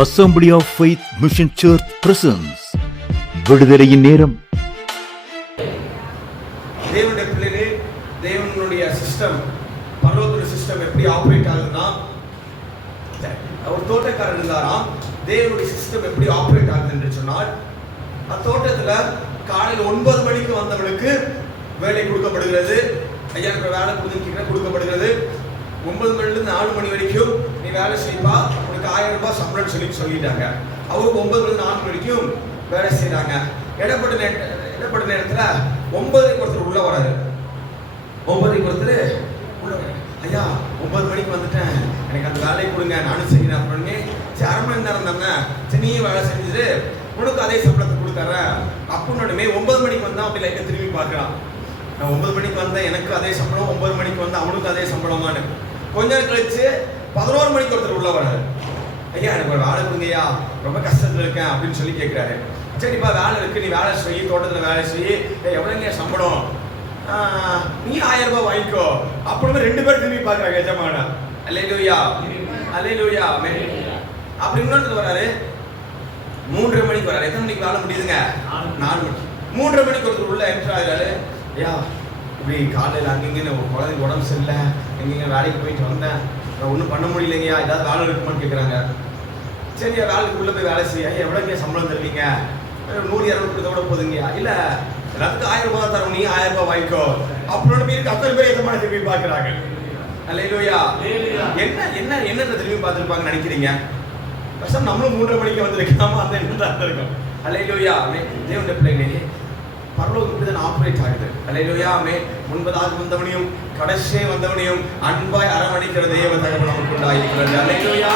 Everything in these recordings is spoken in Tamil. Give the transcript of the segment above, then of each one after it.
Assembly of Faith Mission Church presents விடுதலையின் நேரம். தேவனுடைய பிள்ளைகளே, தேவனுடைய சிஸ்டம், பரலோக சிஸ்டம் எப்படி ஆபரேட் ஆகுதுன்னா, ஒரு தோட்டக்காரர் இருந்தாராம். தேவனுடைய சிஸ்டம் எப்படி ஆபரேட் ஆகுது என்று சொன்னால், தோட்டத்துல காலையில் 9 மணிக்கு வந்தவனுக்கு வேலை கொடுக்கப்படுகிறது. ஐயா எனக்கு வேலை கொடுக்கப்படுகிறது. 9 மணிலிருந்து 4 மணி வரைக்கும் நீ வேலை செய்வா, உனக்கு 1000 ரூபாய் சம்பளம் சொல்லிட்டாங்க. அவருக்கு 9 மணிலிருந்து 4 வரைக்கும் வேலை செய்யறாங்க. இடப்பட்ட நேரத்துல 9க்கு ஒருத்தர் உள்ள வராது. 9க்கு ஒருத்தர் உள்ள, ஐயா 9 மணிக்கு வந்துட்டேன், எனக்கு அந்த வேலையை கொடுங்க, நானும் செய்யறேன் அப்படின்னு. சரி, 1/2 மணி நேரம் தானே, நீயும் வேலை செஞ்சுட்டு உனக்கு அதே சம்பளத்தை கொடுத்துறேன் அப்படின்னு 9 மணிக்கு வந்தா அப்படி லைட்டை திரும்பி பார்க்கலாம். நான் 9 மணிக்கு வந்தேன், எனக்கு அதே சம்பளம், 9 மணிக்கு வந்தா அவனுக்கு அதே சம்பளமானு. கொஞ்ச நேரம் கழிச்சு 11 மணிக்கு ஒருத்தர் உள்ள வராது. ஐயா எனக்கு ஒரு வேலை கொடுங்கய்யா, ரொம்ப கஷ்டத்துல இருக்கேன் அப்படின்னு சொல்லி கேட்கிறாரு. சரிப்பா வேலை இருக்கு, நீ வேலை செய்ய, தோட்டத்துல வேலை செய்ய, எவ்வளவுங்க சம்பளம், நீ 1000 ரூபாய் வாங்கிக்கோ அப்படின்னு 2 பேர் திரும்பி பாக்குறாங்க எஜமான. அல்லேலூயா அல்லேலூயா அப்படி இன்னொருத்தர் வராரு. 3:30 மணிக்கு வராரு. எத்தனை மணிக்கு வேலை முடியுதுங்க? 4 மணிக்கு. 3:30 மணிக்கு ஒருத்தர் உள்ள என்ட்ரு ஆகிறாரு. ஐயா இப்படி காலையில் அங்கங்க குழந்தைக்கு உடம்பு சரியில்லை, எங்கெங்க வேலைக்கு போயிட்டு வந்தேன், ஒன்றும் பண்ண முடியலைங்கய்யா, ஏதாவது வேலை இருக்குமான்னு கேட்குறாங்க. சரியா வேலைக்கு உள்ள போய் வேலை செய்ய, எவ்வளோங்க சம்பளம் தருவீங்க? 100-200 கொடுத்த கூட போதுங்கய்யா. இல்லை எல்லாத்துக்கும் 1000 ரூபாய் தரும், நீ 1000 ரூபாய் வாங்கிக்கோ அப்படின்னு பேருக்கு அத்தனை பேர் எத்தமான திரும்பி பார்க்குறாங்க. அல்லேலூயா. என்ன திரும்பி பார்த்துருப்பாங்கன்னு நினைக்கிறீங்க? கஷ்டம் நம்மளும் 3:30 மணிக்கு வந்திருக்காம அந்த எண்ணம் தான் இருக்கும். அல்லேலூயா. தேவனுடைய பிள்ளைகளே, பரலோகம் இப்படிதான் ஆபரேட் ஆகுது. அல்லேலூயா. முன்பதாக வந்தவனையும் கடைசியே வந்தவனையும் அன்பாய் அரவணைக்கிற தேவ தகவல் நமக்கு உண்டாயிருக்கிறது. அல்லேலூயா.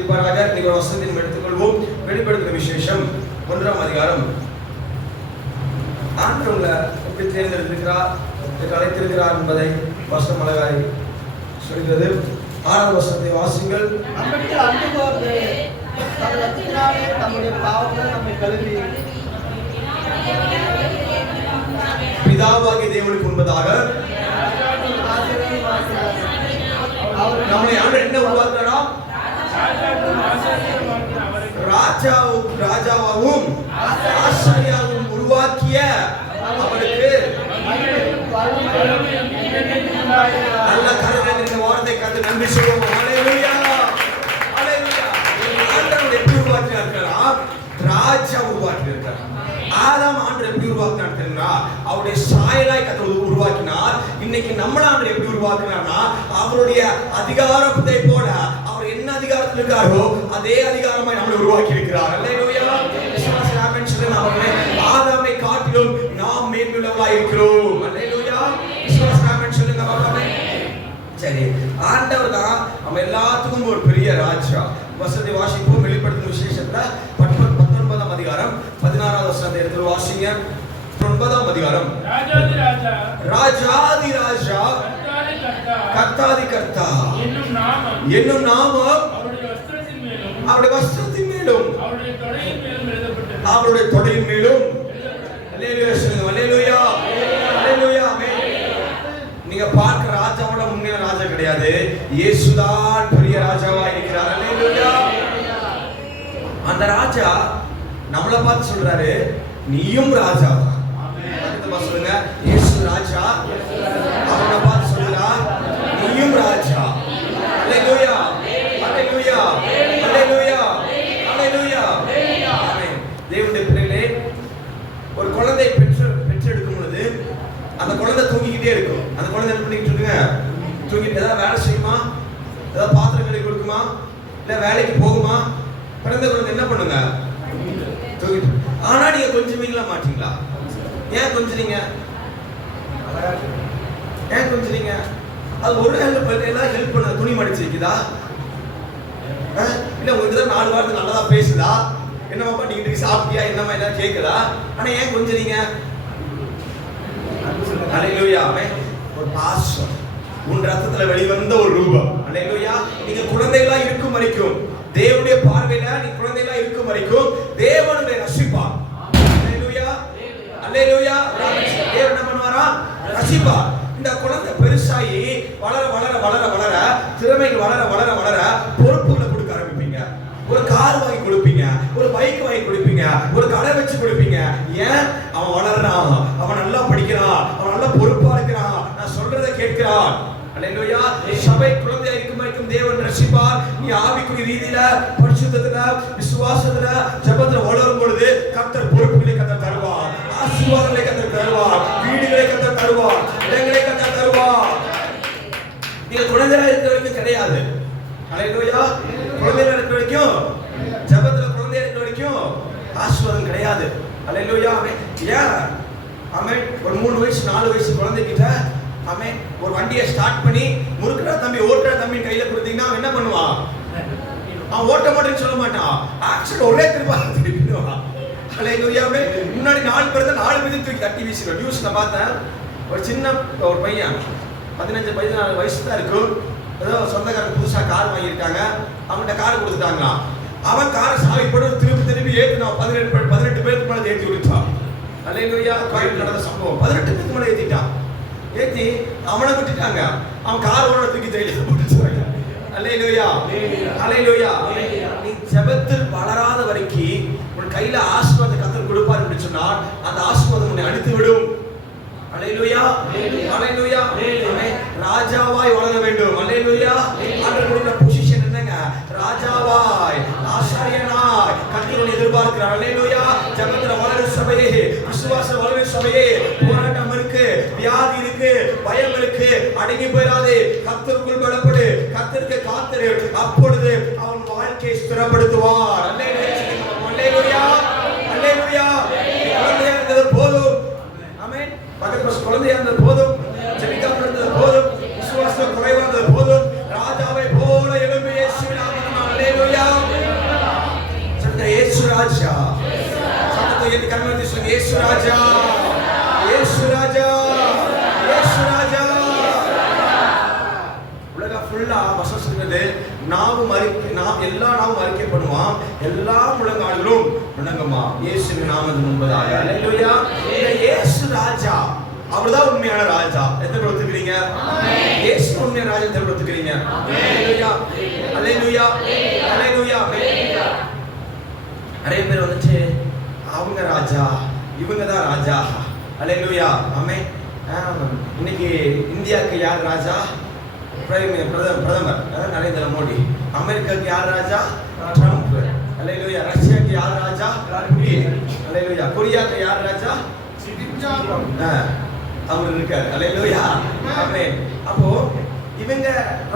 இவ்வாறாக நீங்கள் ஒரு வசனத்தை எடுத்துக்கொள்வோம். வெளிப்படுத்துகிற விசேஷம் 1ஆம் அதிகாரம். ஆண்டவர்களை எப்படி தேர்ந்தெடுத்திருக்கிறார், அழைத்திருக்கிறார் என்பதை வசனம் அழகாய் சொல்கிறது. 6ஆம் வசனத்தை வாசிங்கள். பிதாவாகிய தேவனுக்கு முன்பதாக நம்மை ஆண்டவர் என்ன உருவாக்குறாராம்? ராஜாவாகவும் ஆசாரியாகவும் உருவாக்கிய அவருக்கு நல்ல கருணை என்ற வார்த்தை கத்து நன்றி சொல்லுவோம். அல்லேலூயா அல்லேலூயா. ஆண்டவர் எப்படி உருவாக்கினார்? ராஜா உருவாக்கி இருக்கிறார். ஆதாம் ஆண்டவர் எப்படி உருவாக்கினார் தெரியுமா? அவருடைய சாயலாய் கர்த்தர் உருவாக்கினார். இன்னைக்கு நம்மள ஆண்டவர் எப்படி உருவாக்கினார்னா, அவருடைய அதிகாரத்தை போல அவர் என்ன அதிகாரத்தில் இருக்காரோ அதே அதிகாரமாய் நம்மளை உருவாக்கி இருக்கிறார். அல்லேலூயா. விசுவாசம் சொல்லுங்க, ஆதாமை காட்டிலும் நாம் மேன்மையுள்ளவர்களாய் இருக்கிறோம். அல்லேலூயா. விசுவாசம் சொல்லுங்க. சரி, ஆண்டவர் தான் நம்ம எல்லாத்துக்கும் ஒரு பெரிய ராஜா. வசதி வாசிப்போம். வெளிப்படுத்தும் விசேஷத்துல 19ஆம் அதிகாரம் 16வது வசனத்தை எடுத்து வாசிங்க. 9ஆம் அதிகாரம். ராஜாதி ராஜா கர்த்தாதி கர்த்தா என்னும் நாமம் அவருடைய வஸ்திரத்தின் மேலும் அவருடைய தொடையின் மேலும். அல்லேலூயா சொல்லுங்க. அல்லேலூயா அல்லேலூயா. நீங்க பார்க்கிற ராஜாவோட முன்னின ராஜா கிடையாது, இயேசுதான் பெரிய ராஜாவா இருக்கிறார். அல்லேலூயா. அந்த ராஜா நம்மளை பார்த்து சொல்றாரு, நீயும் ராஜா தான். சொல்லுங்க, இயேசு ராஜா அவனை பார்த்து சொல்றார், நீயும் ராஜா. அல்லேலூயா அல்லேலூயா அல்லேலூயா அல்லேலூயா. தேவனுடைய பிள்ளைகளே, ஒரு குழந்தை பெற்றெடுக்கும் பொழுது அந்த குழந்தை தூங்கிக்கிட்டே இருக்கும். அந்த குழந்தை என்ன பண்ணிட்டு இருக்குங்க? தூங்கிட்டு ஏதாவது வேலை செய்யுமா? ஏதாவது பாத்திரம் கழுவி கொடுக்குமா? இல்ல வேலைக்கு போகுமா? பிறந்த குழந்தை என்ன பண்ணுங்க? தூங்கிட்டு. ஆனா நீங்க கொஞ்சமீங்களா மாட்டீங்களா? ஏன் கொஞ்சறீங்க? ஏன் கொஞ்சறீங்க? அது ஒரு ஹெல்ப் எல்லாம் ஹெல்ப் பண்ண, துணி மடிச்சு வைக்குதா? இல்ல உங்களுக்கு தான் 4 வாரத்துக்கு நல்லதா பேசுதா? என்னமா பண்ணிக்கிட்டு சாப்பிட்டியா என்னமா எல்லாம் கேட்குதா? ஆனா ஏன் கொஞ்சறீங்க? அல்லேலூயா. ஒரு பாசம், உன் ரத்தத்துல வெளிவந்த ஒரு ரூபம். அல்லேலூயா. நீங்க குழந்தைகளா இருக்கும் வரைக்கும், தேவனுடைய பார்வையில நீ குழந்தைகளா இருக்கும் வரைக்கும் தேவன் உங்களை ரசிப்பார். அல்லேலூயா அல்லேலூயா. தேவன் என்ன பண்ணுவாரா? ரசிப்பார். இந்த குழந்தை பெருசாகி வளர வளர வளர வளர, திறமைகள் வளர வளர வளர பொறுப்புகளை கொடுக்க ஆரம்பிப்பீங்க. ஒரு கார் வாங்கி கொடுப்பீங்க, ஒரு பைக் வாங்கி கொடுப்பீங்க, ஒரு கடை வச்சு கொடுப்பீங்க. ஏன்? அவன் வளர்றான், அவன் நல்லா படிக்கிறான், அவன் நல்லா பொறுப்பா இருக்கிறான், நான் சொல்றதை கேட்கிறான். அல்லேலூயா. சபை குழந்தையா இருக்கும் வரைக்கும் தேவன் ரட்சிப்பார். நீ ஆவிக்குரிய ரீதியில, பரிசுத்தத்துல, விசுவாசத்துல, ஜெபத்துல வளரும் பொழுது கர்த்தர் பொறுப்புகளை கர்த்தர் தருவார், ஆசீர்வாதங்களை கர்த்தர் தருவார், வீடுகளை கர்த்தர் தருவார், இடங்களை கர்த்தர் தருவார். நீங்க குழந்தையா இருக்கிற வரைக்கும் கிடையாது. அல்லேலூயா. குழந்தையா இருக்கிற வரைக்கும், ஜெபத்துல குழந்தையா இருக்கிற வரைக்கும் ஆசீர்வாதம் கிடையாது. அல்லேலூயா. ஏன்? ஆமென். ஒரு 3 வயசு 4 வயசு குழந்தைகிட்ட ஆமென் ஒரு வண்டியை ஸ்டார்ட் பண்ணி முறுக்குறா தம்பி ஓட்டுறா தம்பி கையில கொடுத்தீங்கன்னா அவன் என்ன பண்ணுவான்? அவன் ஓட்ட மாட்டேன்னு சொல்ல மாட்டான், ஆக்சன் ஒரே திருப்பிடுவான். அல்லேலூயா. முன்னாடி 4 பேர் தான் 4 பேர் தூக்கி தட்டி வீசிடுவான். நியூஸ்ல பார்த்தேன், ஒரு சின்ன ஒரு பையன் 15-14 வயசு தான் இருக்கும், ஏதோ சொந்தக்காரங்க புதுசா கார் வாங்கியிருக்காங்க, அவன்கிட்ட கார் கொடுத்துட்டாங்களா. அவன் காரை சாவி போட்டு திருப்பி ஏற்றினான். 18 பேருக்கு மேலே ஏற்றி விட்டுட்டான். அல்லேலூயா. கோயில் நடந்த சம்பவம். 18 பேருக்கு மேலே ஏற்றிட்டான். ஏத்தி அவனை விட்டுட்டாங்க. அவன் கார் ஓட தூக்கி ஜெயில போட்டுட்டாங்க. அல்லேலூயா. அல்லேலூயா. நீ ஜெபத்தில் வளராத வரைக்கும் உன் கையில ஆசீர்வாதத்தை கர்த்தர் கொடுப்பார் என்று சொன்னால் அந்த ஆசீர்வாதம் உன்னை அடித்து விடும். அல்லேலூயா. அல்லேலூயா. ராஜாவாய் வளர வேண்டும். அல்லேலூயா. அவர்களுடைய பொசிஷன் என்னங்க? ராஜாவாய், ஆசாரியனாய் கர்த்தர் எதிர்பார்க்கிறார். அல்லேலூயா. ஜெபத்துல வளரும் சபையே, விசுவாச வளரும் சபையே. போராட்டம் இருக்கு, வியாதி இருக்கு, பயம் இருக்கு, அடங்கி போயிடாதே. கர்த்தருக்குள் பலப்படு, கர்த்தருக்கு காத்திரு, அப்பொழுது அவன் வாழ்க்கையை ஸ்திரப்படுத்துவார். அல்லேலூயா. அல்லேலூயா. குழந்தையா இருந்தது போதும். ஆமென். பக்கத்துல குழந்தையா இருந்தது போதும், ஜெபிக்காம இருந்தது போதும், விசுவாசம் குறைவா இருந்தது போதும். ராஜாவை போல எழும்பி இயேசுவின் நாமத்தில். அல்லேலூயா. சொல்லுங்க இயேசு ராஜா. சத்தத்தை ஏத்தி கரங்களை சொல்லுங்க இயேசு ராஜா. இயேசு ராஜா. இயேசு ராஜா. உலக ஃபுல்லா வசனம் சொல்லுது, நாம் எல்லா நாவும் அறிக்கை பண்ணுவான், எல்லா முழங்கால்களும் முழங்குமா இயேசுவின் நாமத்தின் முன்பதாக. அல்லேலூயா. இயேசு ராஜா, அவர்தான் உண்மையான ராஜா. எத்தனை பேர் ஒத்துக்கிறீங்க? இயேசு உண்மையான ராஜா எத்தனை பேர் ஒத்துக்கிறீங்க? அல்லேலூயா. அல்லேலூயா. அல்லேலூயா. நிறைய பேர் வந்துட்டு அவங்க ராஜா, இவங்க தான் ராஜா. அல்லேலூயா. ஆமென். இன்னைக்கு இந்தியாவுக்கு யார் ராஜா? பிரதமர் நரேந்திர மோடி. அமெரிக்காவுக்கு யார் ராஜா? ட்ரம்ப். அல்லேலூயா. ரஷ்யாவுக்கு யார் ராஜா? புடின். அல்லேலூயா. கொரியாவுக்கு யார் ராஜா? அவர் இருக்காரு. அல்லேலூயா. ஆமென். அப்போ இவங்க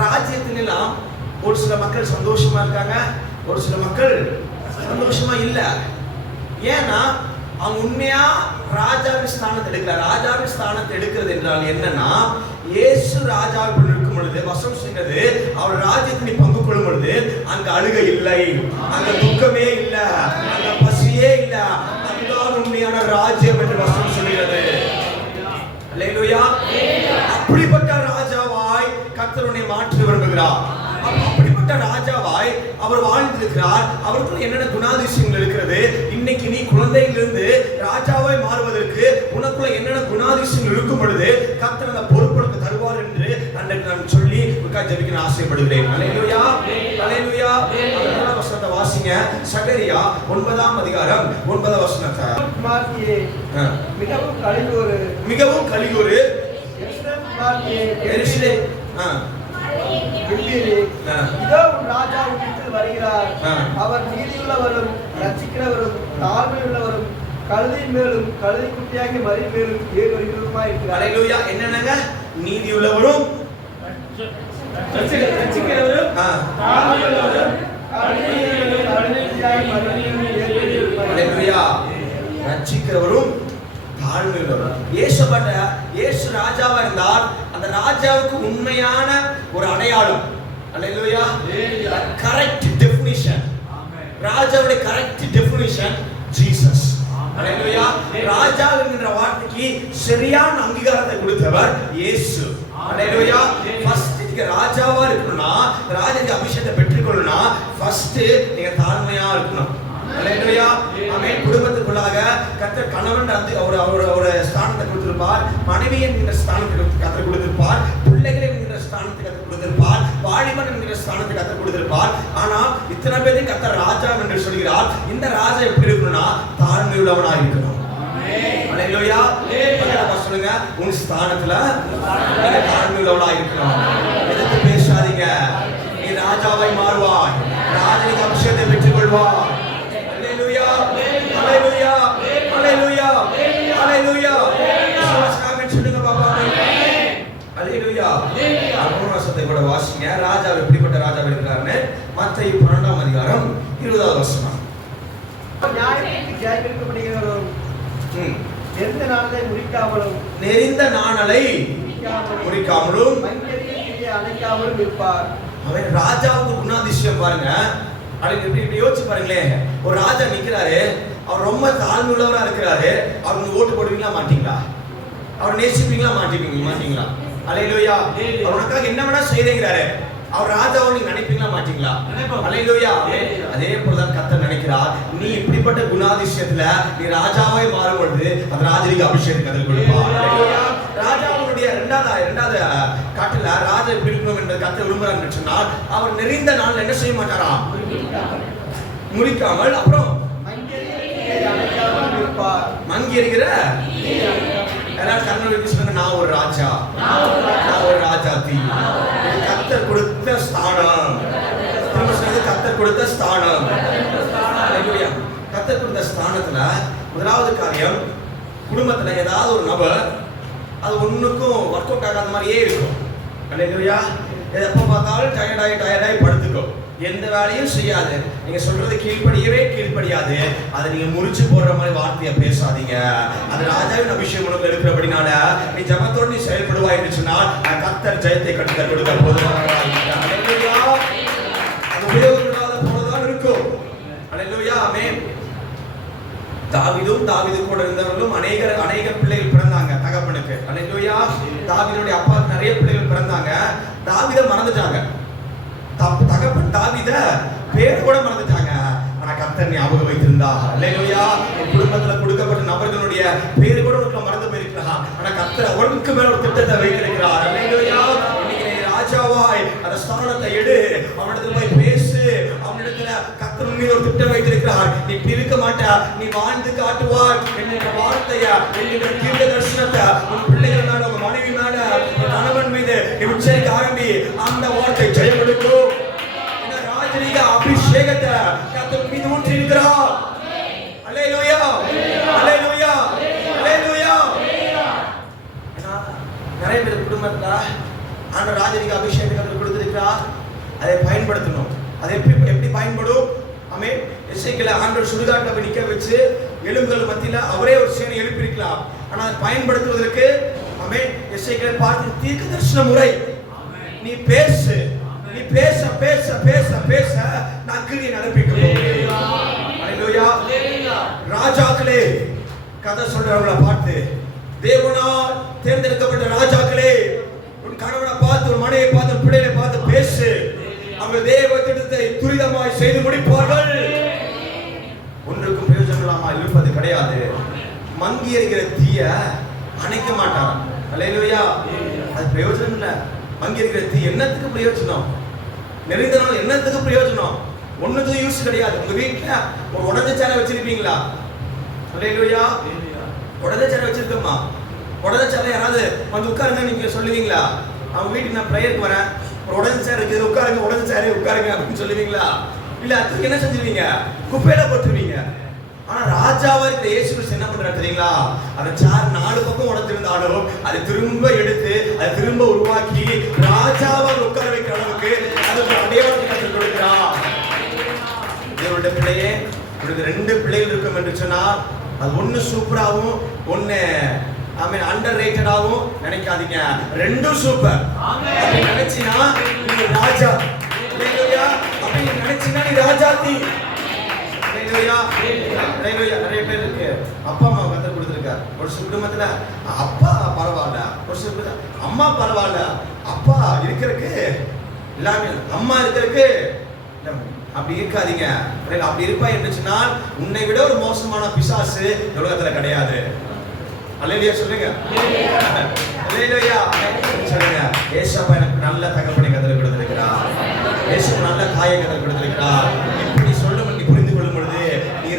ராஜ்யத்தினெல்லாம் ஒரு சில மக்கள் சந்தோஷமா இருக்காங்க, ஒரு சில மக்கள் சந்தோஷமா இல்ல. ஏன்னா அவங்க உண்மையா ராஜாவின் ஸ்தானத்தை எடுக்கிறார். ராஜாவின் ஸ்தானத்தை எடுக்கிறது என்றால் என்னன்னா, இயேசு ராஜாவுக்குள் இருக்கும் பொழுது வசனம் சொல்கிறது, அவர் ராஜ்யத்தினை பங்கு கொள்ளும் பொழுது அங்க அழுகை இல்லை, அங்க துக்கமே இல்ல, அங்க பசியே இல்ல. அதுதான் உண்மையான ராஜ்யம் என்று வசனம் சொல்கிறது. அல்லேலூயா. அப்படிப்பட்ட ராஜாவாய் கர்த்தர் உன்னை மாற்ற விரும்புகிறார். அப்படிப்பட்ட ராஜாவாய் அவர் வாழ்ந்திருக்கிறார். அவருக்குள்ள என்னென்ன குணாதிசயங்கள் இருக்கிறது? இன்னைக்கு நீ குழந்தையிலிருந்து ராஜாவாய் மாறுவதற்கு உனக்குள்ள என்னென்ன குணாதிசயங்கள் இருக்கும் பொழுது கர்த்தர் அந்த பொறுப்புக்கு தருவார் என்று நான் சொல்லி ஜெபிக்க ஆசைப்படுகிறேன். அல்லேலூயா. அல்லேலூயா. அந்த வசனத்தை வாசிங்க. சகரியா 9ஆம் அதிகாரம் 9ஆம் வசனத்தை. மிகவும் கலிகூறு எருசலேம் அவர் நீதியுள்ளவரும் ரட்சிக்கிறவரும் தாழ்மையுள்ளவரும் கழுதையின் மேலும் கழுதை குட்டியாகி மறி மேலும் ஏறி வருகிறவருமாய் இருக்கிறார். அல்லேலூயா. என்னங்க? நீதியுள்ளவரும் ரட்சிக்கிறவரும் தாழ்மையுள்ளவரும் கழுதை குட்டியாகி மறி மேலும் ஏறி வருகிறவருமாய். அல்லேலூயா. ரட்சிக்கிறவரும் தாழ்மையுள்ளவரும். இயேசு ராஜாவா இருந்தால் அந்த ராஜாவுக்கு உண்மையான ஒரு அடையாளம். அல்லேலூயா. Correct definition. ராஜாவுடைய கரெக்ட் டெஃபினிஷன் ஜீசஸ். அல்லேலூயா. ராஜா என்கிற வார்த்தைக்கு சரியான அங்கீகாரத்தை கொடுத்தவர் இயேசு. அல்லேலூயா. ஃபர்ஸ்ட் நீங்க ராஜாவா இருக்கணும்னா, ராஜாவுக்கு அபிஷேகத்தை பெற்றுக்கொள்ளணும்னா ஃபர்ஸ்ட் நீங்க தாழ்மையா இருக்கணும். அல்லேலூயா. ஆமென். குடும்பத்துக்குள்ளாக கர்த்தர் கணவன் அவரோட ஸ்தானத்தை கொடுத்திருப்பார், மனைவி என்கிற ஸ்தானத்தை கர்த்தர் கொடுத்திருப்பார், பிள்ளைகளை என்கிற ஸ்தானத்தை கர்த்தர் கொடுத்திருப்பார், வாலிபன் என்கிற ஸ்தானத்தை கர்த்தர் கொடுத்திருப்பார். ஆனா இத்தனை பேரையும் கர்த்தர் ராஜா சொல்கிறார், இந்த ராஜா எப்படி இருக்கணும்னா தாழ்மையுள்ளவனா இருக்கணும். அல்லேலூயா. சொல்லுங்க, உன் ஸ்தானத்துல நீங்க தாழ்மையுள்ளவனா இருக்கணும். எதிர்த்து பேசாதீங்க. நீ ராஜாவை மாறுவாய், ராஜனுக்கு அபிஷேகத்தை பெற்றுக் கொள்வாய். அல்லேலூயா, அல்லேலூயா, அல்லேலூயா, அல்லேலூயா. விசுவாசம் சொல்லுங்க பாப்பா. அல்லேலூயா. மூணாம் வசனத்தை கூட வாசிங்க. ராஜா எப்படிப்பட்ட ராஜா இருக்கிறாருன்னு மத்தேயு 12ஆம் அதிகாரம் 20வது வசனம். நியாயத்திற்கு ஜெயமெடுக்கப்படுகிறவரும் நெறிந்த நாணலை முறிக்காமலும் மங்கியரின் அணைக்காமலும் இருப்பார். அவன் ராஜாவுக்கு குணாதிசயம் பாருங்க. அப்படி இப்படி யோசிச்சு பாருங்களேன். ஒரு ராஜா நிக்கிறாரு, அவர் ரொம்ப தாழ்மையுள்ளவரா இருக்கிறாரு. அவருக்கு ஓட்டு போடுவீங்களா மாட்டீங்களா? அவர் நேசிப்பீங்களா மாட்டீங்களா? அல்லேலூயா. அவர் உனக்காக என்ன வேணா செய்றேங்கிறாரு. அவர் ராஜாவை நீங்க நினைப்பீங்களா மாட்டீங்களா? அல்லேலூயா. அதே போலதான் கர்த்தர் நினைக்கிறார். நீ இப்படிப்பட்ட குணாதிசயத்துல நீ ராஜாவை மாறும் பொழுது அந்த ராஜனுக்கு அபிஷேகம் கதல் கொடுப்பார். அல்லேலூயா. ராஜாவுடைய இரண்டாவது காட்டுல ராஜா எப்படி இருக்கணும் என்று கர்த்தர் விரும்புறான்னு சொன்னால், அவர் நெறிந்த நாள் என்ன செய்ய மாட்டாராம்? முறிக்காமல். அப்புறம் மங்கி எறிகிற எல்லாரும் கண்ணை வைத்து சொல்லுங்க, நான் ஒரு ராஜா, நான் ஒரு ராஜாத்தி. கர்த்தர் கொடுத்த ஸ்தானம். கர்த்தர் கொடுத்த ஸ்தானம். கர்த்தர் கொடுத்த ஸ்தானத்துல முதலாவது காரியம், குடும்பத்துல ஏதாவது ஒரு நபர் அது ஒண்ணுக்கும் ஒர்க் அவுட் ஆகாத மாதிரியே இருக்கும். அல்லேலூயா. எப்ப பார்த்தாலும் டயர்டாய் படுத்துக்கும். எந்த வேலையும் செய்யாது. நீங்க சொல்றது கீழ்ப்படியாது. அதை நீங்க முறிச்சு போடுற மாதிரி வார்த்தையை பேசாதீங்க. அது ராஜாவின் அபிஷேகம் உனக்கு இருக்கிறபடினால நீ ஜெபத்தோடு நீ செயல்படுவாய் என்று சொன்னால் கர்த்தர் ஜெயத்தை கற்றுக் கொடுக்க போதுமானவராக இருக்கிறார். அல்லேலூயா. அது உபயோகப்படாத போலதான் இருக்கும். அல்லேலூயா. ஆமென். தாவீது கூட இருந்தவர்களும் அநேக பிள்ளைகள் பிறந்தாங்க தகப்பனுக்கு. அல்லேலூயா. தாவீதுடைய அப்பாவுக்கு நிறைய பிள்ளைகள் பிறந்தாங்க. தாவீதை மறந்துட்டாங்க. தகப்பன் தாவீத பேர் கூட மறந்துட்டாங்க. ஆனா கர்த்தர் ஞாபகம் வைத்திருந்தா. அல்லேலூயா. குடும்பத்துல கொடுக்கப்பட்ட நபர்களுடைய பேர் கூட உனக்கு மறந்து போயிருக்கலாம். ஆனா கர்த்தர் அவருக்கு மேல ஒரு திட்டத்தை வைத்திருக்கிறார். அல்லேலூயா. இன்னைக்கு ராஜாவாய் அந்த ஸ்தானத்தை எடு, அவனிடத்துல போய் பேசு. அவனிடத்துல கர்த்தர் மீது ஒரு திட்டம் வைத்திருக்கிறார். நீ பிரிக்க மாட்டா, நீ வாழ்ந்து காட்டுவாய் என்கிற வார்த்தைய, என்கிற தீர்க்க தரிசனத்தை உன் பிள்ளைகள் மேல, உங்க மனைவி மேல, உன் கணவன் மீது நீ உச்சரிக்க ஆரம்பி. அந்த வார்த்தை ஜெயம் எடுக்கும். ராஜரீக அபிஷேகத்தை கர்த்தர் மீது ஊற்றி இருக்கிறார். அல்லேலூயா, அல்லேலூயா, அல்லேலூயா. நிறைய பேர் குடும்பத்துல ஆண்டவர் ராஜரீக அபிஷேகத்தை கர்த்தர் கொடுத்திருக்கிறார். அதை பயன்படுத்தணும். அது எப்படி பயன்படும்? ஆமென். எசேக்கியேல ஆண்டவர் சுடுகாட்டுல போய் நிக்க வச்சு எலும்புகள் மத்தியில அவரே ஒரு சேனை எழுப்பியிருக்கலாம். ஆனா அதை பயன்படுத்துவதற்கு ஆமென் எசேக்கியேல் பார்த்து தீர்க்க தரிசன முறை. நீ பேசு, நீ பேச பேச பேச பேச நான் கிரியை நடப்பிக்க போகிறேன். அல்லேலூயா. ராஜாக்களே, கதை சொல்றவங்கள பார்த்து, தேவனால் தேர்ந்தெடுக்கப்பட்ட ராஜாக்களே, உன் கணவனை பார்த்து, உன் மனைவியை பார்த்து, உன் பிள்ளைகளை பார்த்து பேசு. அவங்க தேவ திட்டத்தை துரிதமாய் செய்து முடிப்பார்கள். ஒன்றுக்கும் பிரயோஜனமா இருப்பது கிடையாது. மங்கி எறிகிற தீய அணைக்க மாட்டார். அல்லேலூயா. அது பிரயோஜனம் இல்ல. மங்கி எறிகிற தீ என்னத்துக்கு பிரயோஜனம்? நெறிந்தனால என்னத்துக்கு பிரயோஜனம்? ஒண்ணுக்கும் யூஸ் கிடையாது. உங்க வீட்டுல ஒரு உடஞ்ச சேரை வச்சிருப்பீங்களா? அல்லேலூயா. உடஞ்ச சேரை வச்சிருக்கோமா? உடஞ்ச சேரை யாராவது வந்து உட்காருங்க நீங்க சொல்லுவீங்களா? அவங்க வீட்டுக்கு நான் பிரேயருக்கு வரேன், ஒரு உடஞ்ச சேர் இருக்குது, உட்காருங்க, உடஞ்ச சேரை உட்காருங்க அப்படின்னு சொல்லுவீங்களா? இல்ல அதுக்கு என்ன செஞ்சிருவீங்க? குப்பையில போட்டுருவீங்க. ஆனா ராஜாவா இருக்கிற இயேசு கிறிஸ்து என்ன பண்றாரு தெரியுங்களா? அந்த சேர் 4 பக்கம் உடைஞ்சிருந்தாலும் அதை திரும்ப எடுத்து அதை திரும்ப உருவாக்கி ராஜாவை உட்கார வைக்கிற அளவுக்கு அதுக்கு அடையாளத்தை கற்றுக் கொடுக்கிறார். இவருடைய பிள்ளையே, இவருக்கு 2 பிள்ளைகள் இருக்கும் என்று சொன்னால் அது ஒண்ணு சூப்பராகவும் ஒண்ணு அண்டர் ரேட்டடாகவும் நினைக்காதீங்க. 2 சூப்பர். அப்படி நினைச்சினா நீ ராஜா. அல்லேலூயா. அப்படி நினைச்சினா நீ ராஜாத்தி. அல்லேலூயா. அல்லேலூயா. நிறைய பேர் இருக்கு அப்பா அம்மா கற்றுக் கொடுத்துருக்காரு. ஒரு சில குடும்பத்துல அப்பா பரவாயில்ல, ஒரு சில குடும்பத்துல அம்மா பரவாயில்ல, அப்பா இருக்கிறதுக்கு எல்லாமே அம்மா இருக்கிறதுக்கு அப்படி இருக்காதீங்க. அப்படி இருப்பா என்று சொன்னால் உன்னை விட ஒரு மோசமான பிசாசு உலகத்துல கிடையாது. அல்லேலூயா சொல்லுங்க. அல்லேலூயா சொல்லுங்க. ஏசப்பா எனக்கு நல்ல தகப்பனை கற்றுக் கொடுத்திருக்கிறார். ஏசப்பா நல்ல தாயை கற்றுக் கொடுத்திருக்கிறார். இப்படி சொல்லும் நீ புரிந்து கொள்ளும் பொழுது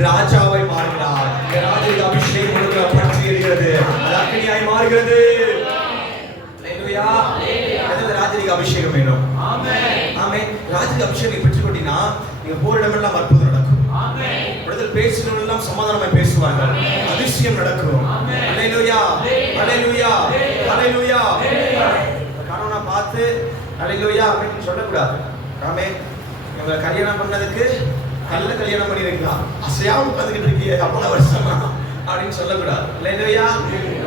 ராஜாவாய் மாறுகிறார். ராஜரீக அபிஷேகம் உனக்கு பற்றி எரிகிறது, அக்னியாய் மாறுகிறது. அல்லேலூயா. அது ராஜரீக அபிஷேகம் வேணும். ஆமென். ராஜரீக அபிஷேகம் பெற்றுக்கொண்டீனா நீங்க போற இடமெல்லாம் அற்புதம் நடக்கும். இடத்தில் பேசுகிறவங்க எல்லாம் சமாதானமாய் பேசுவார்கள், அதிசயம் நடக்கும். அல்லேலூயா, அல்லேலூயா, அல்லேலூயா. கணவனை பார்த்து அல்லேலூயா அப்படின்னு சொல்லக்கூடாது. ஆமென். இவங்க கல்யாணம் பண்ணதுக்கு நல்ல கல்யாணம் பண்ணி இருக்கலாம், அசையாம உட்காந்துக்கிட்டு இருக்கியே அவ்வளவு வருஷமா அப்படின்னு சொல்லக்கூடாது. அல்லேலூயா.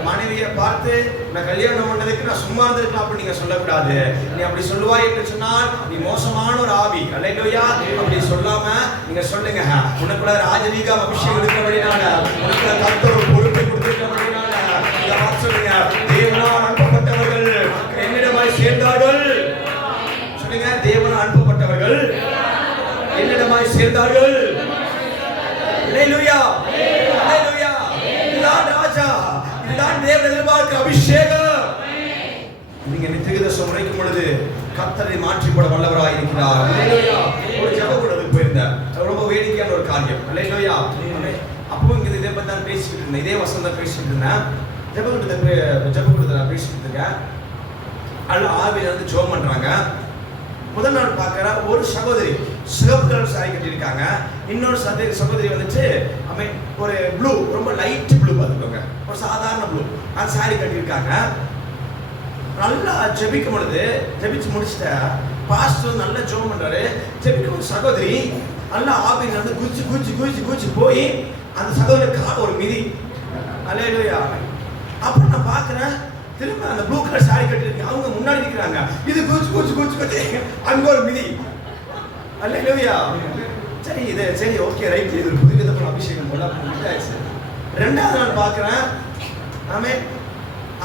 மனைவியை பார்த்து நான் கல்யாணம் பண்ணதுக்கு நான் சும்மா இருந்திருக்கலாம் அப்படின்னு நீங்க சொல்லக்கூடாது. நீ அப்படி சொல்லுவாய் என்று சொன்னால் நீ மோசமான ஒரு ஆவி. அல்லேலூயா. அப்படி சொல்லாம நீங்க சொல்லுங்க, உனக்குள்ள ராஜரீக அபிஷேகம் இருக்கிறபடினால, உனக்குள்ள கர்த்தர் ஒரு பொறுப்பை கொடுத்திருக்கிறபடினால நீங்க பார்த்து சொல்லுங்க, தேவனால் அனுப்பப்பட்டவர்கள் என்னிடமாய் சேர்ந்தார்கள். சொல்லுங்க, தேவனால் அனுப்பப்பட்டவர்கள் என்னிடமாய் சேர்ந்தார்கள். அல்லேலூயா, அல்லேலூயா. இதுதான் ராஜா, இதுதான் தேவன் எதிர்பார்க்கிற அபிஷேகம். நீங்க நித்தியதசம் உரைக்கும் பொழுது கர்த்தரை மாற்றிப்பட வல்லவராய் இருக்கிறார். அல்லேலூயா. ஒரு ஜெபக்கூடத்துக்கு போயிருந்தேன், ரொம்ப வேடிக்கையான ஒரு காரியம். அல்லேலூயா. அப்போ இங்க இதை பத்தி தான் பேசிட்டு இருந்தேன், இதே வசனம் தான் பேசிட்டு இருந்தேன். ஜெபக்கூடத்தை நான் பேசிட்டு இருக்கேன். அல்ல ஆவியில வந்து ஜெபம் பண்றாங்க. முதல் நாள் பார்க்கிற ஒரு சகோதரி சிவப்பு கலர் சாரி கட்டியிருக்காங்க. இன்னொரு சகோதரி வந்துட்டு ஒரு ப்ளூ, ரொம்ப லைட் ப்ளூ பார்த்துக்கோங்க, ஒரு சாதாரண ப்ளூ அந்த சாரி கட்டியிருக்காங்க. நல்லா ஜெபிக்கும் பொழுது ஜெபிச்சு முடிச்சுட்ட பாஸ்டர் நல்லா ஜெபம் பண்றாரு. ஜெபிக்கும் ஒரு சகோதரி நல்லா ஆவியில வந்து குச்சி குச்சி குச்சி குச்சி போய் அந்த சகோதரி கால ஒரு மிதி. அல்லேலூயா. அப்புறம் நான் பார்க்கிறேன், திரும்ப அந்த ப்ளூ கலர் சாரி கட்டிருக்கேன், அவங்க முன்னாடி நிற்கிறாங்க. இது குச்சி குச்சி குச்சி குச்சி அங்க ஒரு மிதி. அல்லேலூயா. சரி, இது சரி, ஓகே, ரைட், இது ஒரு புது விதமான அபிஷேகம் போல விட்டாச்சு. ரெண்டாவது நாள் பார்க்கிறேன், ஆமென்,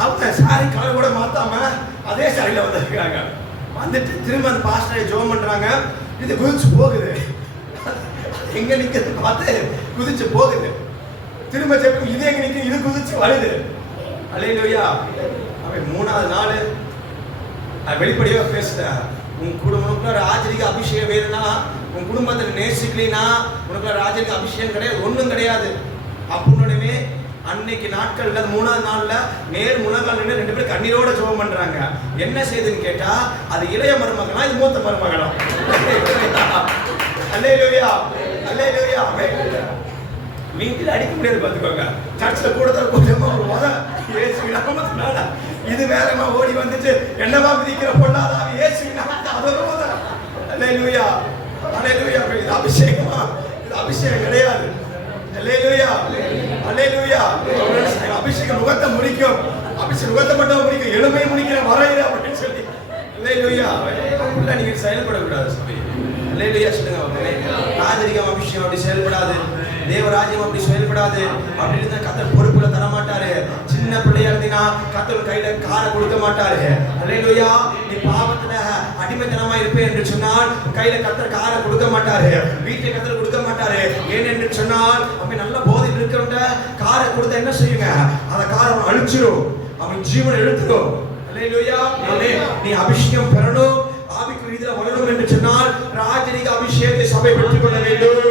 அவங்க சாரி கலர் கூட மாத்தாம அதே சாரியில வந்திருக்காங்க. வந்துட்டு திரும்ப அந்த பாஸ்டரை ஜெபம் பண்றாங்க. இது குதிச்சு போகுது, எங்க நிக்கிறது பார்த்து குதிச்சு போகுது. திரும்ப ஜெபம், இது எங்க நிக்க, இது குதிச்சு வருது. அல்லேலூயா. அவன் மூணாவது நாள் வெளிப்படையா பேசுறேன், உன் குடும்பம் ராஜரீக அபிஷேகம் வேணும்னா, உன் குடும்பத்தை நேசிக்கலைன்னா உனக்கு ராஜரீக அபிஷேகம் கிடையாது, ஒண்ணும் கிடையாது அப்படின்னு அன்னைக்கு நாட்கள்ல மூணாவது நாள்ல நேர் முழங்கால் நின்று ரெண்டு பேரும் கண்ணீரோட ஜெபம் பண்றாங்க. என்ன செய்யுதுன்னு கேட்டா, அது இளைய மருமகனா இது மூத்த மருமகனா? அல்லேலூயா, அல்லேலூயா. வீட்டில் அடிக்க முடியாது பார்த்துக்கோங்க, சர்ச்சில் கூடத்தில் கொஞ்சமா ஒரு முறை ஏசு நாமத்தினால இது வேறமா ஓடி வந்துச்சு, என்னவா விதிக்கிற பொல்லாதாவி ஏசு நாமத்தை அதோட முத. அல்லேலூயா, அல்லேலூயா. இது அபிஷேகமா? இது அபிஷேகம் கிடையாது. அல்லேலூயா, அல்லேலூயா. அபிஷேகம் முகத்தை முடிக்கும், அபிஷேகம் முகத்தை மட்டும் முடிக்கும், எளிமையை முடிக்கிற வரையில அப்படின்னு சொல்லி. அல்லேலூயா. அப்படிலாம் நீங்க செயல்படக்கூடாது சொல்லி. அல்லேலூயா சொல்லுங்க. ராஜரீகம் அபிஷேகம் அப்படி செயல்படாது, தேவராஜ்யம் அப்படி செயல்படாது. அப்படி இருந்தா கர்த்தர் பொறுப்புல தர மாட்டாரு. சின்ன பிள்ளையா இருந்தீங்கன்னா கர்த்தர் கையில காரை கொடுக்க மாட்டாரு. அல்லேலூயா. நீ பாவத்துல அடிமைத்தனமா இருப்பே என்று சொன்னால் கையில கர்த்தர் காரை கொடுக்க மாட்டாரு, வீட்டை கர்த்தர் கொடுக்க மாட்டாரு. ஏனென்று சொன்னால் அப்படி நல்ல போதையில் இருக்கிறவங்க காரை கொடுத்தா என்ன செய்யுங்க, அந்த காரை அவன் அழிச்சிடும், அவன் ஜீவனை எழுத்துடும். அல்லேலூயா. நீ அபிஷேகம் பெறணும், ஆவிக்குரிய ரீதியில வளரணும் என்று சொன்னால் ராஜரீக அபிஷேகத்தை சபை பெற்றுக்கொள்ள வேண்டும்,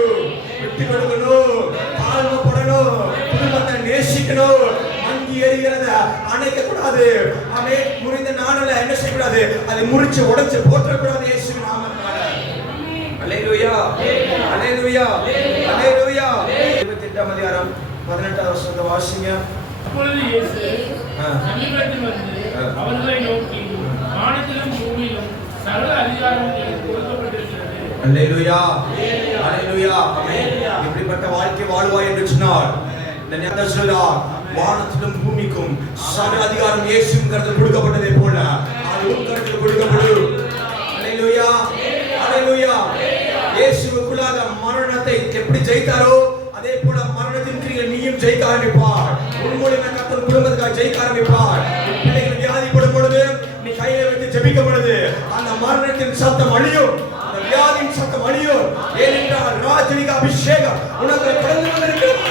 பெற்றுக் கொடுக்கணும், தாழ்மைப்படணும், குடும்பத்தை நேசிக்கணும், மங்கி எறிகிறத அணைக்க கூடாது. அவன் முறிந்த நாணல என்ன செய்யக்கூடாது, அதை முறிச்சு உடைச்சு போற்றக்கூடாது இயேசுவின் நாமத்தினால. அல்லேலூயா, அல்லேலூயா, அல்லேலூயா. 28ஆம் அதிகாரம் 18ஆம் வசனத்தை வாசிங்க. அப்பொழுது இயேசு சமீபத்தில் வந்து அவர்களை நோக்கி, வானத்திலும் பூமியிலும் சகல அதிகாரமும் எனக்கு கொடுக்கப்பட்டிருக்கிறது. அல்லேலூயா, அல்லேலூயா. ஆமென். இப்படிப்பட்ட வாழ்க்கை வாழ்வாய் என்று சொன்னார் இந்த நேரத்தில் சொல்றார், வானத்திலும் பூமிக்கும் சகல அதிகாரம் இயேசுவின் கரத்தில் கொடுக்கப்பட்டதை போல அது உன் கரத்தில் கொடுக்கப்படும். அல்லேலூயா, அல்லேலூயா. இயேசுவுக்குள்ளாக மரணத்தை எப்படி ஜெயித்தாரோ அதே போல மரணத்தின் கிரியை நீயும் ஜெயிக்க ஆரம்பிப்பார். உன் மூலமா கர்த்தர் குடும்பத்துக்காக ஜெயிக்க ஆரம்பிப்பார். பிள்ளைகள் வியாதிப்படும் பொழுது நீ கையில வைத்து ஜெபிக்கும் பொழுது அந்த மரணத்தின் சத்தம் அழியும், அந்த வியாதியின் சத்தம் அழியும். ஏனென்றால் ராஜரீக அபிஷேகம் உனக்கு கடந்து வந்திருக்கிறது.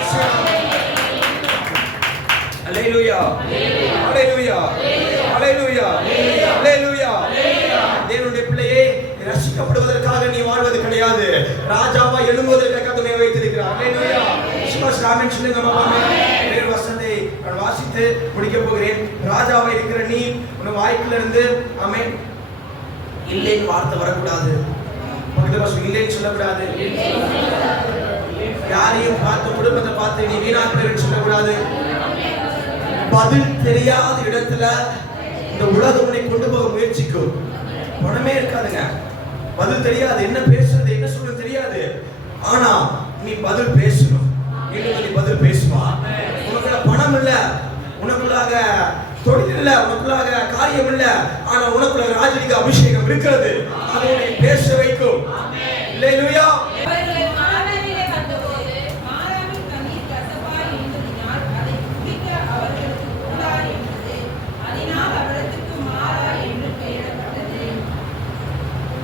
அல்லேலூயா, அல்லேலூயா, அல்லேலூயா, அல்லேலூயா. தேவனுடைய பிள்ளையே, ரட்சிக்கப்படுவதற்காக நீ வாழ்வது கிடையாது, ராஜாவா எழும்புவதற்காக துணை வைத்திருக்கிறார். அல்லேலூயா. ஆமென் சொல்லுங்க பாப்பாமே. வேறு வசனத்தை நான் வாசித்து முடிக்க போகிறேன். ராஜாவாக இருக்கிற நீ உன் வாய்க்குள்ள இருந்து ஆமென் இல்லைன்னு வார்த்தை வரக்கூடாது. பக்கத்துல பசங்க இல்லைன்னு சொல்லக்கூடாது. யாரையும் பார்த்து குடும்பத்தை பார்த்து நீ வீணாக்குறேன்னு சொல்லக்கூடாது. பதில் தெரியாத இடத்துல இந்த உலகம் உன்னை கொண்டு போக முயற்சிக்கும். பணமே இருக்காதுங்க, பதில் தெரியாது, என்ன பேசுறது என்ன சொல்றது தெரியாது. ஆனா நீ பதில் பேசணும். இன்னும் நீ பதில் பேசுவா. உனக்குள்ள பணம் இல்ல, உனக்குள்ளாக தொழில் இல்ல, உனக்குள்ளாக காரியம் இல்ல, ஆனா உனக்குள்ள ராஜரிக அபிஷேகம் இருக்கிறது. அதை உன்னை பேச வைக்கும். அல்லேலூயா.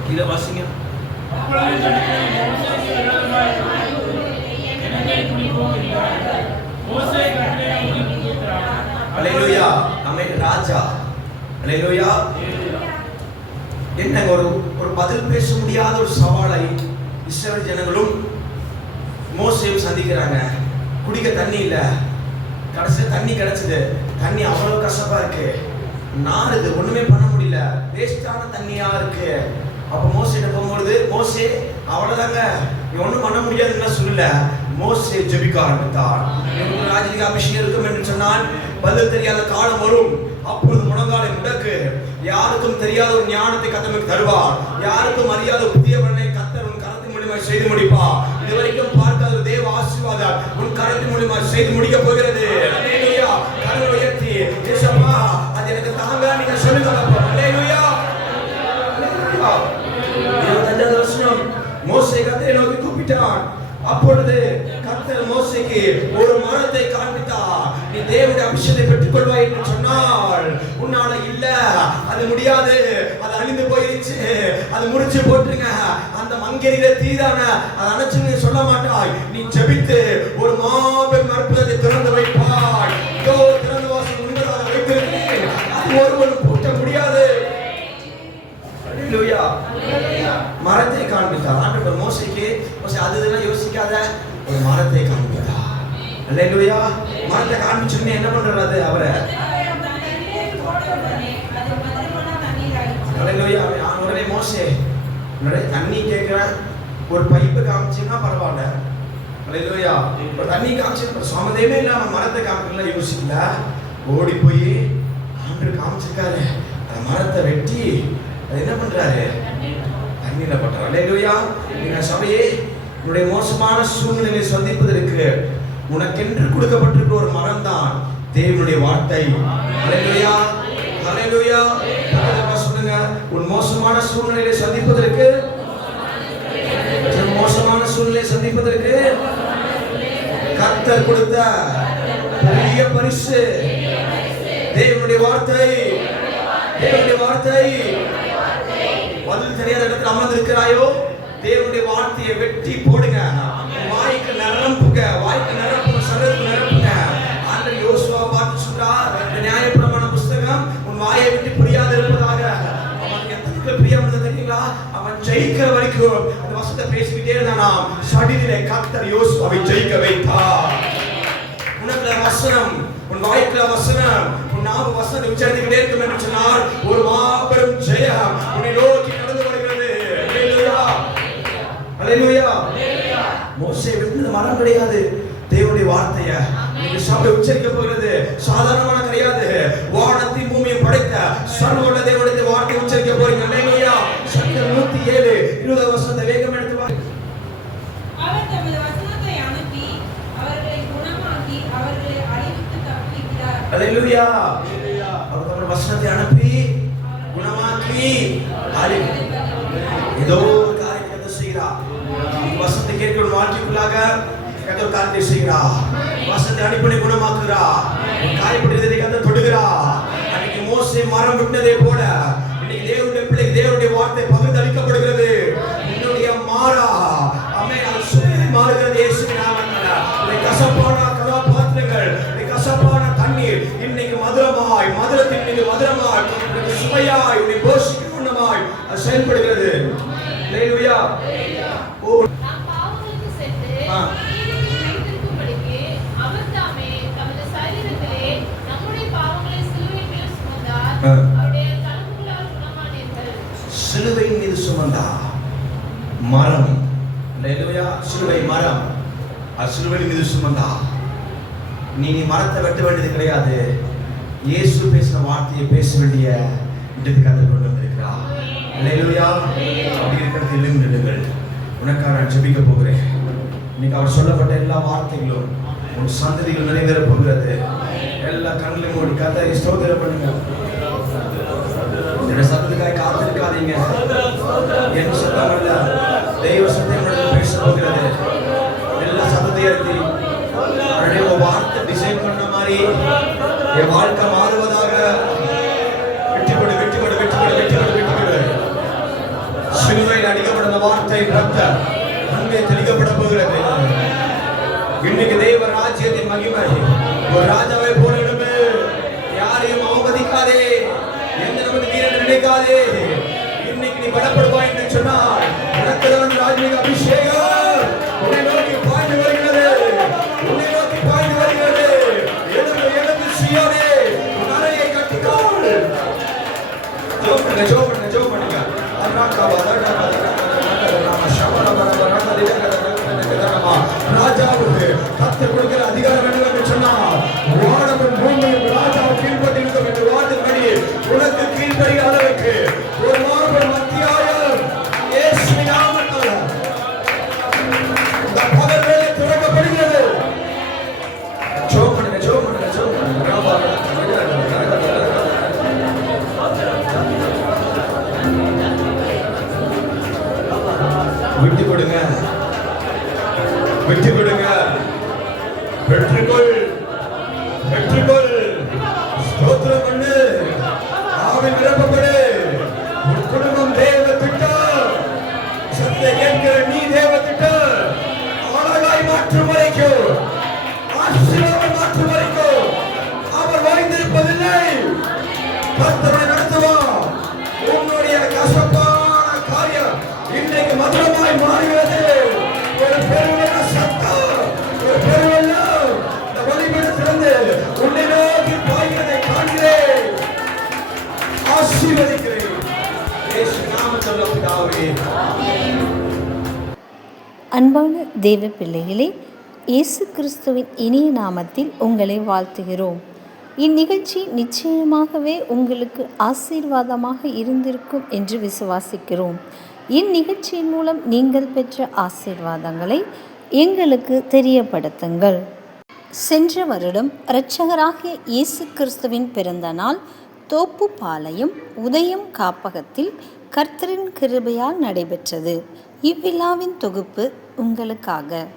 கீழே வாசிங்க. அல்லேலூயா. ஆமென். ராஜா அல்லேலூயா. என்ன ஒரு பதில் பேச முடியாத ஒரு சவாலை இஸ்ரவேல் ஜனங்களும் மோசேயும் சந்திக்கிறாங்க. குடிக்க தண்ணி இல்ல, கடைசியா தண்ணி கிடைச்சது. தண்ணி அவ்வளவு கஷ்டமா இருக்கு, நாறுது, ஒண்ணுமே பண்ண முடியல, வேஸ்டான தண்ணியா இருக்கு. அப்ப மோசேட்ட போகும்போது மோசே அவ்வளவுதாங்க, நீ ஒண்ணும் பண்ண முடியாதுன்னு சொல்லல. மோசே ஜெபிக்க ஆரம்பித்தார். எனக்கு ராஜரிக அபிஷேகம் இருக்கும் என்று சொன்னால் பதில் தெரியாத காலம் வரும். அப்பொழுது முழங்காலை முடக்கு. யாருக்கும் தெரியாத ஒரு ஞானத்தை கர்த்தர் தருவார். யாருக்கும் அறியாத புதிய பலனை கர்த்தர் உன் கரத்தின் மூலமாக செய்து முடிப்பார். இதுவரைக்கும் பார்க்காத ஒரு தேவ ஆசீர்வாதம் உன் கரத்தின் மூலமாக செய்து முடிக்க போகிறது. அல்லேலூயா. கரங்களை உயர்த்தி இயேசுப்பா அது எனக்கு தாங்க நீங்க சொல்லுங்க. அல்லேலூயா. அல்லேலூயா. 25வது வசனம். மோசே கர்த்தரை நோக்கி கூப்பிட்டான். அப்பொழுது கர்த்தர் மோசேக்கு ஒரு மரத்தை காண்பித்தார். நீ தேவனுடைய அபிஷேகத்தை பெற்றுக் கொள்வாய் என்று சொன்னால் உன்னால இல்ல, அது முடியாது, அது அழிந்து போயிருச்சு, அது முடிச்சு போட்டுருங்க, அந்த மங்கெரியில தீதான அதை அணைச்சு சொல்ல மாட்டாய். நீ ஜெபித்து ஒரு மாபெரும் அற்புதத்தை திறந்து வைப்பாய். இதோ திறந்த வாசல் உண்மையாக வைத்திருக்கிறேன், அது ஒருவனும் பூட்ட முடியாது. அல்லேலூயா. மரத்தை காண்பித்தார் ஆண்டவர் மோசேக்கு. மோசே அது இதெல்லாம் யோசிக்காத, ஒரு மரத்தை காண்பித்தார். அல்லேலூயா. மரத்தை காண்பிச்சுன்னு என்ன பண்றாரு அவரை? அல்லேலூயா. உடனே மோசே தண்ணி கேட்கிறேன், ஒரு பைப்பு காமிச்சுன்னா பரவாயில்ல. அல்லேலூயா. ஒரு தண்ணி காமிச்சு சம்மதமே இல்லாம மரத்தை காமிக்கல யோசிக்கல. ஓடி போய் ஆண்டவர் காமிச்சிருக்காரு, அந்த மரத்தை வெட்டி அது என்ன பண்றாரு? தண்ணீர்ல போட்டார். அல்லேலூயா. நீங்க சபையே உன்னுடைய மோசமான சூழ்நிலையை சந்திப்பதற்கு உனக்கென்று கொடுக்கப்பட்டிருக்கிற ஒரு மரம் தான் தேவனுடைய வார்த்தை. அல்லேலூயா. அல்லேலூயா. சொல்லுங்க, உன் மோசமான சூழ்நிலையை சந்திப்பதற்கு, மோசமான சூழ்நிலையை சந்திப்பதற்கு கர்த்தர் கொடுத்த பெரிய பரிசு தேவனுடைய வார்த்தை. தேவனுடைய வார்த்தை. பதில் தெரியாத இடத்துல அமர்ந்து இருக்கிறாயோ, தேவனுடைய வார்த்தையை வெட்டி போடுங்க. வாய்க்கு நிரப்புங்க, வாய்க்கு நிரப்புங்க, சரத்துக்கு நிரப்புங்க. ஆண்டவர் யோசுவா பார்த்து சொல்றார், நியாயப்பிரமாண புஸ்தகம் உன் வாயை விட்டு பிரியாத இருப்பதாக. அவனுக்கு எத்தனை பிரியம் இருந்தது தெரியுங்களா? அவன் ஜெயிக்கிற வரைக்கும் அந்த வசனத்தை பேசிக்கிட்டே இருந்தானாம். சடிதிலே கர்த்தர் யோசுவாவை ஜெயிக்க வைத்தார். உனக்குள்ள வசனம், உன் வாய்க்குள்ள வசனம், உன் நாவு வசனத்தை உச்சரித்துக்கிட்டே இருக்கும் என்று சொன்னார் ஒரு மாபெரும் ஜெயம் உன்னை நோக்கி நடந்து வருகிறது. அல்லேலூயா. அல்லேலூயா. மோசே வெட்டின மரம் கிடையாது, தேவனுடைய வார்த்தையை நீங்க சபை உச்சரிக்க போகிறது. சாதாரணமான கிடையாது, வானத்தையும் பூமியை படைத்த சர்வவல்ல தேவனுடைய வார்த்தையை உச்சரிக்க போறீங்க. அல்லேலூயா. சங்கீதம் 107 20 வசனத்தை வேகம் எடுத்து வாங்க. அவர் தமது வசனத்தை அனுப்பி அவர்களை குணமாக்கி அவர்களை அழிவுக்கு தப்புவிக்கிறார். அல்லேலூயா. அவர் தமது வசனத்தை அனுப்பி குணமாக்கி ஏதோ ஒரு காரியத்தை செய்கிறார். வசனத்தை கேட்கிற வாழ்க்கைக்குள்ளாக ஏதோ ஒரு காரியத்தை செய்கிறார். வசனத்தை அனுப்பி குணமாக்குகிறார். காயப்பட்டதை கர்த்தர் தொடுகிறார். அன்னைக்கு மோசே மரம் விட்டதே போல இன்னைக்கு தேவனுடைய பிள்ளைக்கு தேவனுடைய வார்த்தை பகிர்ந்து அளிக்கப்படுகிறது. என்னுடைய மாறா ஆமென். அது சுற்றி மாறுகிறது இயேசுவின் நாமத்தினால. கசப்பான கதாபாத்திரங்கள், கசப்பான தண்ணீர் இன்னைக்கு மதுரமாய், மதுரத்தின் மீது மதுரமாய், சுவையாய், உன்னை போஷிக்குமாய் செயல்படுகிறது. அல்லேலூயா. நாம் பாவங்களுக்கு சென்று நீதிக்கு நிலைத்திருக்கும்படிக்கு பாரம் சிலுவையின் மீது சுமந்தா. நீ மரத்தை வெட்ட வேண்டியது கிடையாது. இயேசு பேசின வார்த்தையை பேச வேண்டிய இடத்துக்கு அதை கொண்டு வந்திருக்கிறார். அல்லேலூயா. அப்படி இருக்கிறது எழுங்கள். உனக்காக நான் ஜெபிக்க போகிறேன். இன்னைக்கு அவர் சொல்லப்பட்ட எல்லா வார்த்தைகளும் உன் சந்ததிகள் நிறைவேற போகிறது. எல்லா கண்களையும் மூடி கர்த்தரை ஸ்தோத்திரம் பண்ணுங்க. என்னோட சத்தத்துக்காக காத்திருக்காதீங்க. என் சத்தம் அல்ல, தெய்வ சத்தம் பேச போகிறது. எல்லா சத்தத்தையும் எடுத்து உன் வார்த்தை டிசைன் பண்ண மாதிரி என் வாழ்க்கை மாறுவதாக. வெற்றிப்படு வெற்றிப்படு வெற்றிப்படு வெற்றிப்படு வெற்றிப்படு. சிலுவையில் அடிக்கப்பட்ட வார்த்தை ரத்த அன்பே தெளிக்கப்பட போகிறது. இன்னைக்கு தேவ ராஜ்யத்தின் மகிமை ஒரு ராஜாவை போல எழும்பு. யாரையும் அவமதிக்காதே, எந்த நமது வீரன் நினைக்காதே. இன்னைக்கு நீ பலப்படுவாய் என்று சொன்னால் உனக்குதான் ராஜ்மிக அபிஷேகம் உன்னை நோக்கி பாய்ந்து வருகிறது. உன்னை நோக்கி பாய்ந்து வருகிறது. எழுந்து எழுந்து சீயோனே, உன் அறையை கட்டிக்கொள். ஜெபம் பண்ணுங்க, ஜெபம் பண்ணுங்க, ஜெபம் பண்ணுங்க. ராஜாவுக்கு கர்த்தர் கொடுக்கிற அதிகாரம் என்னவென்று சொன்னால் வானமும் பூமியும் ராஜாவுக்கு கீழ்ப்பட்டிருக்கும் என்று வார்த்தைப்படி உனக்கு கீழ்ப்படிகிற அளவுக்கு ஒரு மாபெரும் அத்தியாயம் இயேசுவின் நாமத்தில் இந்த பகல் வேளை திறக்கப்படுகிறது. ஜெபம் பண்ணுங்க, ஜெபம் பண்ணுங்க, ஜெபம் பண்ணுங்க. விட்டு கொடுங்க, விட்டு கொடுங்க. வெற்றிக்கொள், வெற்றிக்கொள். ஸ்தோத்திரம் பண்ணு. ஆவியில் நிரப்பப்படு. உன் குடும்பம் தேவ திட்டம். சத்தை கேட்கிற நீ தேவ திட்டம். அழகாய் மாற்றும் வரைக்கும், ஆசீர்வாதம் மாற்றும் வரைக்கும் அவர் வாய்ந்திருப்பதில்லை. கர்த்தரை நடத்துவார். உன்னுடைய கசப்பான காரியம் இன்றைக்கு மதுரமாய் மாறுகிறது. ஒரு பெருமையான சத்தம், ஒரு பெருவெல்லாம் இந்த வழிபடத்திலிருந்து உன்னை நோக்கி பாய்கிறதை காண்கிறேன். ஆசீர்வதிக்கிறேன். இயேசு நாமத்தில் பிதாவே. அன்பான தேவ பிள்ளைகளே, இயேசு கிறிஸ்துவின் இனிய நாமத்தில் உங்களை வாழ்த்துகிறோம். இந்நிகழ்ச்சி நிச்சயமாகவே உங்களுக்கு ஆசீர்வாதமாக இருந்திருக்கும் என்று விசுவாசிக்கிறோம். இந்நிகழ்ச்சியின் மூலம் நீங்கள் பெற்ற ஆசீர்வாதங்களை எங்களுக்கு தெரியப்படுத்துங்கள். சென்ற வருடம் இரட்சகராகிய இயேசு கிறிஸ்துவின் பிறந்த நாள் தோப்புப்பாளையம் உதயம் காப்பகத்தில் கர்த்தரின் கிருபையால் நடைபெற்றது. இவ்விழாவின் தொகுப்பு உங்களுக்காக.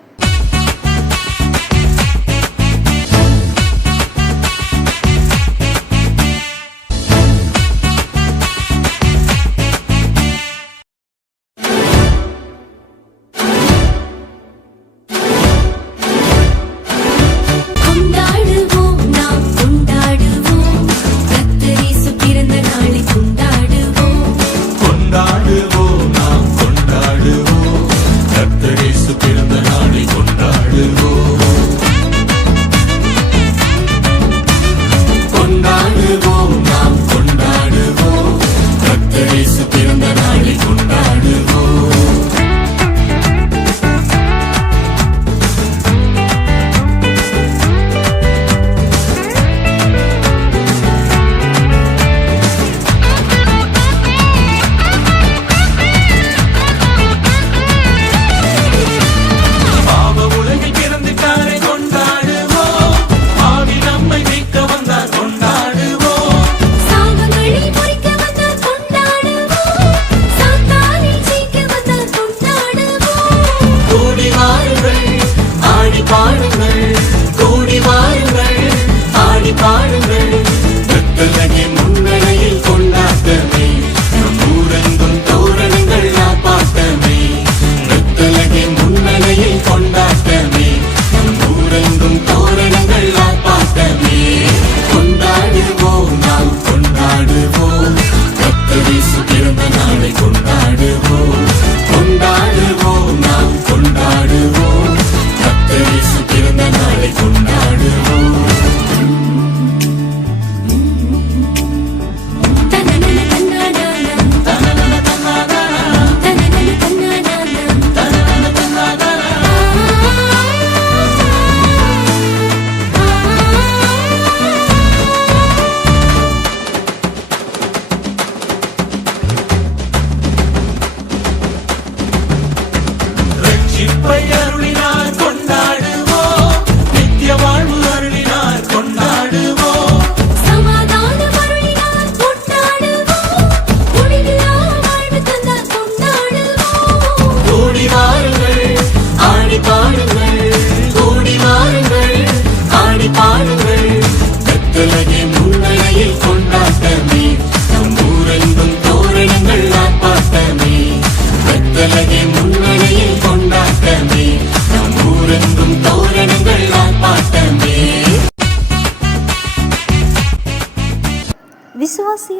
கொண்டாடுவோம், நாம் கொண்டாடுவோம், கர்த்தர் இயேசு பிறந்த நாளை கொண்டாடுவோம். கொண்டாடுவோம், நாம் கொண்டாடுவோம், கர்த்தர் இயேசு பிறந்த நாளை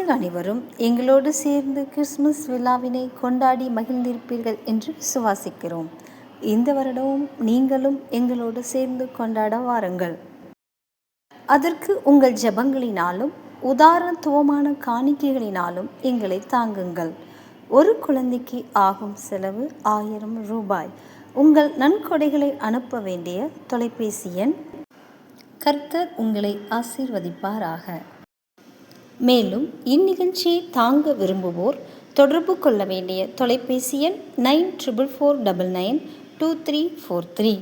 நீங்கள் அனைவரும் எங்களோடு சேர்ந்து கிறிஸ்துமஸ் விழாவினை கொண்டாடி மகிழ்ந்திருப்பீர்கள் என்று விசுவாசிக்கிறோம். இந்த வருடமும் நீங்களும் எங்களோடு சேர்ந்து கொண்டாட வாருங்கள். அதற்கு உங்கள் ஜெபங்களினாலும் உதாரணத்துவமான காணிக்கைகளினாலும் எங்களை தாங்குங்கள். ஒரு குழந்தைக்கு ஆகும் செலவு 1000 ரூபாய். உங்கள் நன்கொடைகளை அனுப்ப வேண்டிய தொலைபேசி எண். கர்த்தர் உங்களை ஆசீர்வதிப்பாராக. மேலும் இந்நிகழ்ச்சியை தாங்க விரும்புவோர் தொடர்பு கொள்ள வேண்டிய தொலைபேசி எண் 9449992343.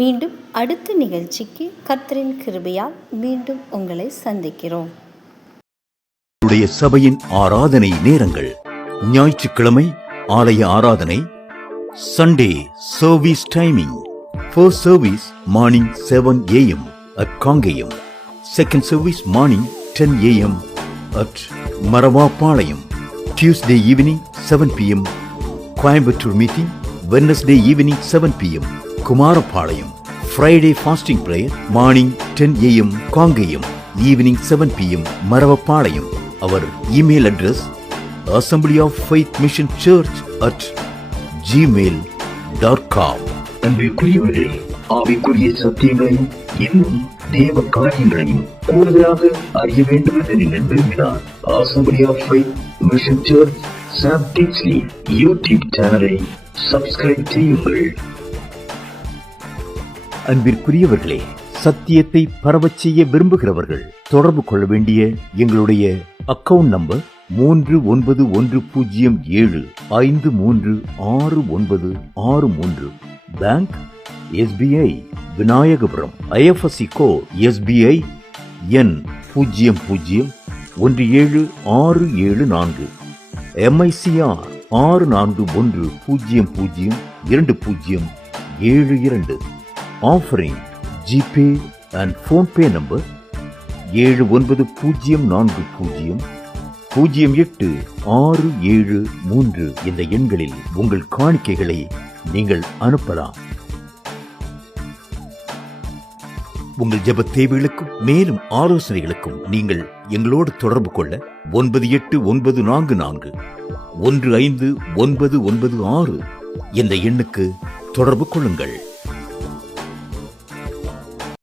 மீண்டும் அடுத்த நிகழ்ச்சிக்கு கர்த்தரின் கிருபையால் மீண்டும் உங்களை சந்திக்கிறோம். சபையின் ஆராதனை நேரங்கள்: ஞாயிற்றுக்கிழமை ஆலய ஆராதனை. Sunday service timing: first service morning 7 a.m. at Kangayam. Second service morning 10 a.m. at Maravapalayam. Tuesday evening 7 p.m. Coimbatore meeting. Wednesday evening 7 p.m. Kumarapalayam. Friday fasting prayer morning 10 a.m. Kangayam. Evening 7 p.m. Maravapalayam. Our email address Assembly of Faith Mission Church at gmail.com. அன்பிற்குரியவர்களே, ஆவிக்குரிய சத்தியங்களையும் இன்னும் தேவ காரியங்களையும் கூடுதலாக அறிய வேண்டும் என்று நீங்கள் விரும்பினால் Assembly of Faith Mission Church Sam Kingsley YouTube சேனலை சப்ஸ்கிரைப் செய்யுங்கள். அன்பிற்குரியவர்களே, சத்தியத்தை பரவச் செய்ய விரும்புகிறவர்கள் தொடர்பு கொள்ள வேண்டிய எங்களுடைய account number 3117536963. Bank SBI Vinayagapuram. IFSC code SBI எண் 001764. MICR 6410022072. Offering GPay and PhonePe number 79400867 இந்த எண்களில் உங்கள் காணிக்கைகளை நீங்கள் அனுப்பலாம். உங்கள் ஜெப தேவைகளுக்கும் மேலும் ஆலோசனைகளுக்கும் நீங்கள் எங்களோடு தொடர்பு கொள்ள 9894415996 என்ற எண்ணுக்கு தொடர்பு கொள்ளுங்கள்.